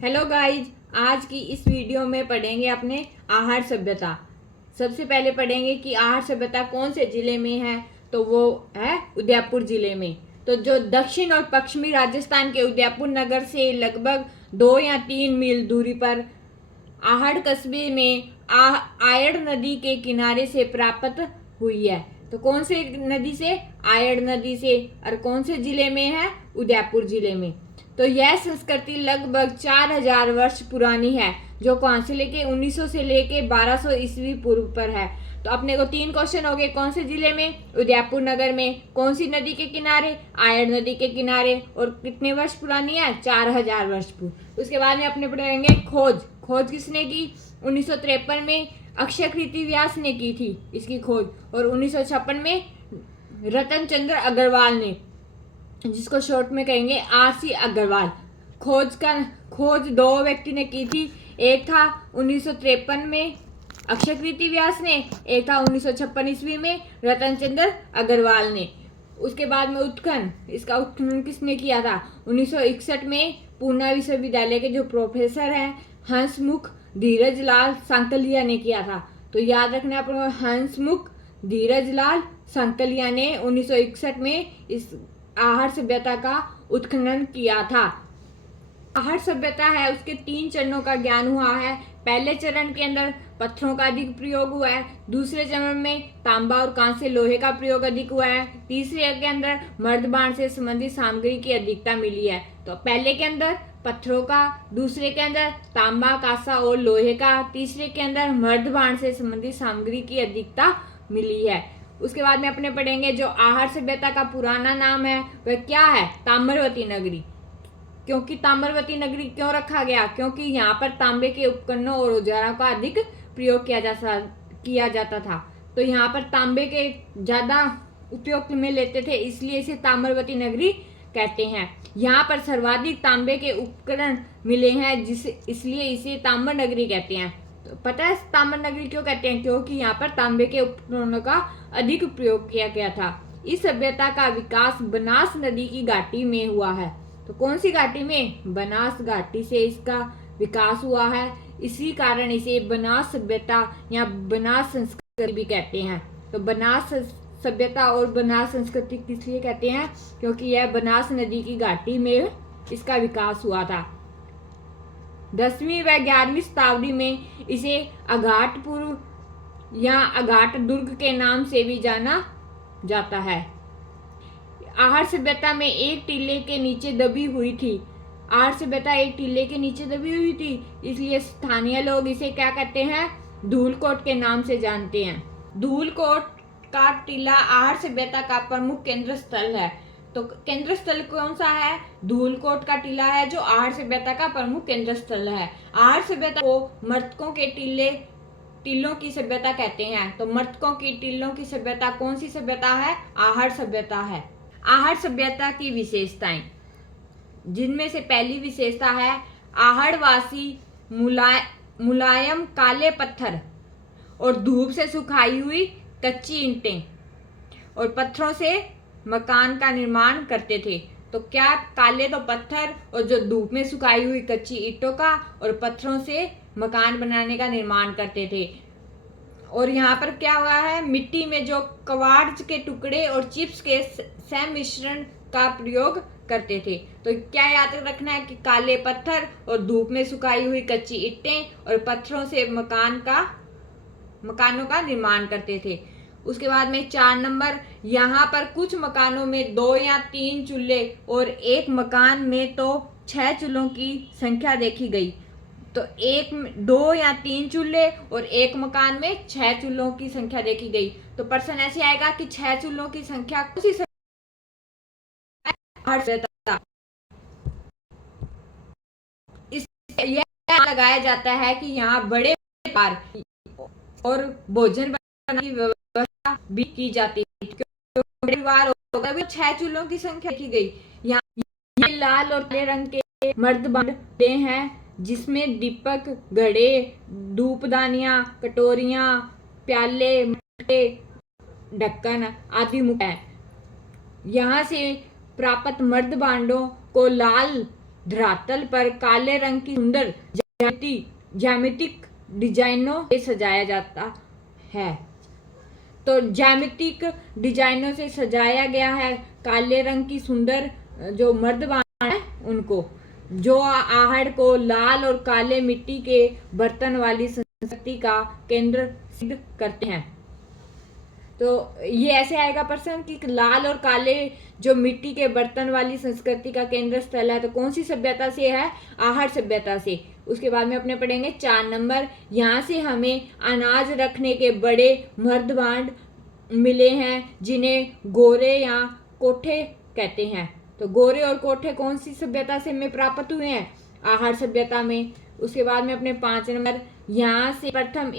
Hello guys, आज की इस वीडियो में पढ़ेंगे अपने आहार सभ्यता। सबसे पहले पढ़ेंगे कि आहार सभ्यता कौन से जिले में है। तो वो है उदयपुर जिले में। तो जो दक्षिण और पश्चिमी राजस्थान के उदयपुर नगर से लगभग 2 या 3 मील दूरी पर आहड़ कस्बे में आयड़ नदी के किनारे से प्राप्त हुई है। तो कौन से नदी से? आयड़ नदी से। और कौन से जिले में है? उदयपुर जिले में। तो यह संस्कृति लगभग 4000 वर्ष पुरानी है, जो कहाँ से लेके 1900 से लेके 1200 ईस्वी पूर्व पर है। तो अपने को 3 क्वेश्चन हो गए। कौन से जिले में? उदयपुर नगर में। कौन सी नदी के किनारे? आयड़ नदी के किनारे। और कितने वर्ष पुरानी है? 4000 वर्ष पूर्व। उसके बाद में अपने पढ़ेंगे खोज। खोज किसने की? 1953 में अक्षय कीर्ति व्यास ने की थी इसकी खोज। और 1956 में रतन चंद्र अग्रवाल ने, जिसको शॉर्ट में कहेंगे RC अग्रवाल। खोज 2 व्यक्ति ने की थी। एक था 1953 में अक्षय कीर्ति व्यास ने, एक था 1956 ईस्वी में रतन चंद्र अग्रवाल ने। उसके बाद में उत्खनन, इसका उत्खनन किसने किया था? 1961 में पूना विश्वविद्यालय के जो प्रोफेसर हैं हंसमुख धीरज लाल सांकलिया ने किया था। तो याद रखना आपको, हंसमुख धीरज लाल सांकलिया ने 1961 में इस आहार सभ्यता का उत्खनन किया था। आहार सभ्यता है उसके 3 चरणों का ज्ञान हुआ है। पहले चरण के अंदर पत्थरों का अधिक प्रयोग हुआ है। दूसरे चरण में तांबा और कांस्य लोहे का प्रयोग अधिक हुआ है। तीसरे के अंदर मर्दबाण से संबंधित सामग्री की अधिकता मिली है। तो पहले के अंदर पत्थरों का, दूसरे के अंदर तांबा कांसा और लोहे का, तीसरे के अंदर मर्दबाण से संबंधित सामग्री की अधिकता मिली है। उसके बाद में अपने पढ़ेंगे जो आहार सभ्यता का पुराना नाम है वह क्या है? ताम्रवती नगरी। क्योंकि ताम्रवती नगरी क्यों रखा गया? क्योंकि यहाँ पर तांबे के उपकरणों और औजारों का अधिक प्रयोग किया जाता था। तो यहाँ पर तांबे के ज्यादा उपयोग में लेते थे, इसलिए इसे ताम्रवती नगरी कहते हैं। यहाँ पर सर्वाधिक तांबे के उपकरण मिले हैं, इसलिए इसे ताम्र नगरी कहते हैं। तो पता है ताम्र नगरी क्यों कहते हैं? क्योंकि यहाँ पर तांबे के उपकरणों का अधिक प्रयोग किया गया था। इस सभ्यता का विकास बनास नदी की घाटी में हुआ है। तो कौन सी घाटी में? बनास घाटी से इसका विकास हुआ है। इसी कारण इसे बनास सभ्यता या बनास संस्कृति भी कहते हैं। तो बनास सभ्यता और बनास संस्कृति किस लिए कहते हैं? क्योंकि यह बनास नदी की घाटी में इसका विकास हुआ था। 10वीं व 11वीं शताब्दी में इसे अघाटपुर या अघाट दुर्ग के नाम से भी जाना जाता है। आहार सभ्यता में एक टीले के नीचे दबी हुई थी। आहार सभ्यता एक टीले के नीचे दबी हुई थी, इसलिए स्थानीय लोग इसे क्या कहते हैं? धूलकोट के नाम से जानते हैं। धूलकोट का टीला आहार सभ्यता का प्रमुख केंद्र स्थल है। तो केंद्र स्थल कौन सा है? धूलकोट का टीला है जो आहार सभ्यता का प्रमुख केंद्र स्थल है। आहार सभ्यता को मृतकों के टीलों की सभ्यता कहते हैं। तो मृतकों की टीलों की सभ्यता कौन सी सभ्यता है? आहार सभ्यता है। आहार सभ्यता की विशेषताएं, जिनमें से पहली विशेषता है आहड़वासी मुलायम काले पत्थर और धूप से सुखाई हुई कच्ची ईंटें और पत्थरों से मकान का निर्माण करते थे। तो क्या? काले तो पत्थर और जो धूप में सुखाई हुई कच्ची ईंटों का और पत्थरों से मकान बनाने का निर्माण करते थे। और यहाँ पर क्या हुआ है? मिट्टी में जो क्वार्ट्ज के टुकड़े और चिप्स के सम्मिश्रण का प्रयोग करते थे। तो क्या याद रखना है कि काले पत्थर और धूप में सुखाई हुई कच्ची ईंटें और पत्थरों से मकानों का निर्माण करते थे। उसके बाद में 4 नंबर, यहाँ पर कुछ मकानों में 2 या 3 चूल्हे और एक मकान में तो 6 चूल्हों की संख्या देखी गई। तो 2 या 3 चूल्हे और एक मकान में 6 चूल्हों की संख्या देखी गई। तो प्रश्न ऐसे आएगा कि 6 चूल्हों की संख्या कौन सी यह लगाया जाता है कि यहाँ बड़े परिवार और भोजन बनाने की व्यवस्था भी की जाती है। बड़े परिवार होगा भी 6 चूल्हों की संख्या देखी गई। यहाँ लाल और काले रंग के मर्द बनते हैं, जिसमें दीपक, घड़े, धूपदानियां, कटोरियां, प्याले, मटके, ढक्कन आदि मुख्य है। यहाँ से प्राप्त मर्द भांडों को लाल धरातल पर काले रंग की सुंदर ज्यामितिक डिजाइनों से सजाया जाता है। तो ज्यामितिक डिजाइनों से सजाया गया है काले रंग की सुंदर जो मर्दबान है उनको, जो आहड़ को लाल और काले मिट्टी के बर्तन वाली संस्कृति का केंद्र सिद्ध करते हैं। तो ये ऐसे आएगा प्रश्न कि लाल और काले जो मिट्टी के बर्तन वाली संस्कृति का केंद्र स्थल है, तो कौन सी सभ्यता से है? आहड़ सभ्यता से। उसके बाद में अपने पढ़ेंगे 4 नंबर, यहाँ से हमें अनाज रखने के बड़े मर्दबांड मिले हैं जिन्हें गोरे या कोठे कहते हैं। तो गोरे और कोठे कौन सी सभ्यता से में प्राप्त हुए हैं? आहड़ सभ्यता में। उसके बाद में अपने 5 नंबर, यहाँ से प्रथम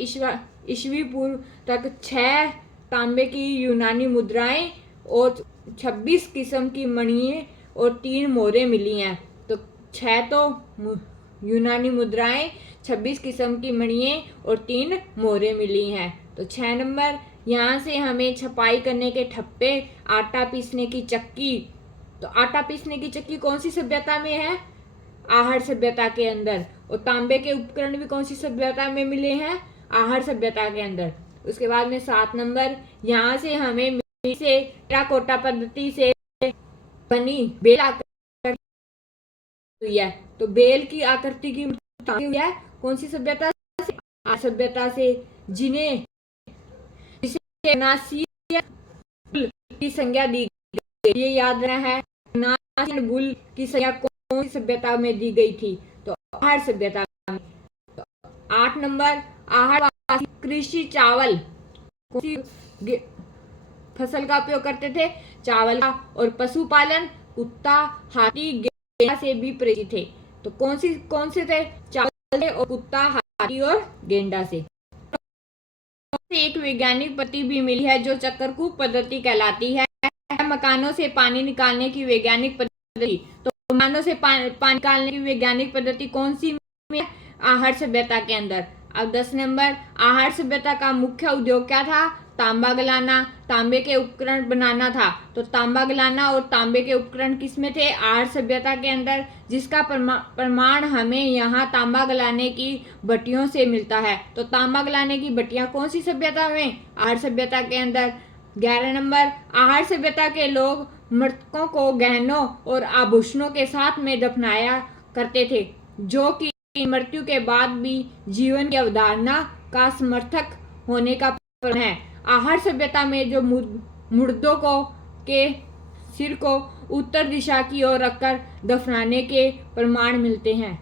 ईस्वी पूर्व तक 6 तांबे की यूनानी मुद्राएं और 26 किस्म की मणियां और 3 मोहरें मिली हैं। तो 6 तो यूनानी मुद्राएं, 26 किस्म की मणियां और 3 मोहरें मिली हैं। तो 6 नंबर, यहाँ से हमें छपाई करने के ठप्पे, आटा पीसने की चक्की। तो आटा पीसने की चक्की कौन सी सभ्यता में है? आहड़ सभ्यता के अंदर। और तांबे के उपकरण भी कौन सी सभ्यता में मिले हैं? आहड़ सभ्यता के अंदर। उसके बाद में 7 नंबर, यहाँ से हमें मिट्टी से टेराकोटा पद्धति से बनी बेल आकृति हुई है। तो बेल की आकृति की हुई है कौन सी सभ्यता से? आहड़ सभ्यता से। जिन्हें की संज्ञा दी गई, ये याद रखना है। बुल की संज्ञा कौन सी सभ्यता में दी गई थी? तो आहड़ सभ्यता में। तो 8 नंबर, आहड़ कृषि चावल कौन सी फसल का उपयोग करते थे? चावल का। और पशुपालन कुत्ता, हाथी, गेंडा से भी परिचित थे। तो कौन से थे? चावल से और कुत्ता, हाथी और गेंडा से। एक वैज्ञानिक पद्धति भी मिली है जो चक्रकूप पद्धति कहलाती है। मकानों से पानी निकालने की वैज्ञानिक पद्धति। तो मकानों से पानी निकालने की वैज्ञानिक पद्धति कौन सी में? आहड़ सभ्यता के अंदर। अब 10 नंबर, आहड़ सभ्यता का मुख्य उद्योग क्या था? तांबा गलाना, तांबे के उपकरण बनाना था। तो तांबा गलाना और तांबे के उपकरण किसमें थे? आहड़ सभ्यता के अंदर, जिसका प्रमाण हमें यहाँ तांबा गलाने की भट्टियों से मिलता है। तो तांबा गलाने की भट्टियां कौन सी सभ्यता में? आहड़ सभ्यता के अंदर। 11 नंबर, आहड़ सभ्यता के लोग मृतकों को गहनों और आभूषणों के साथ में दफनाया करते थे, जो कि मृत्यु के बाद भी जीवन की अवधारणा का समर्थक होने का प्रमाण है। आहड़ सभ्यता में जो मुर्दों को के सिर को उत्तर दिशा की ओर रखकर दफनाने के प्रमाण मिलते हैं।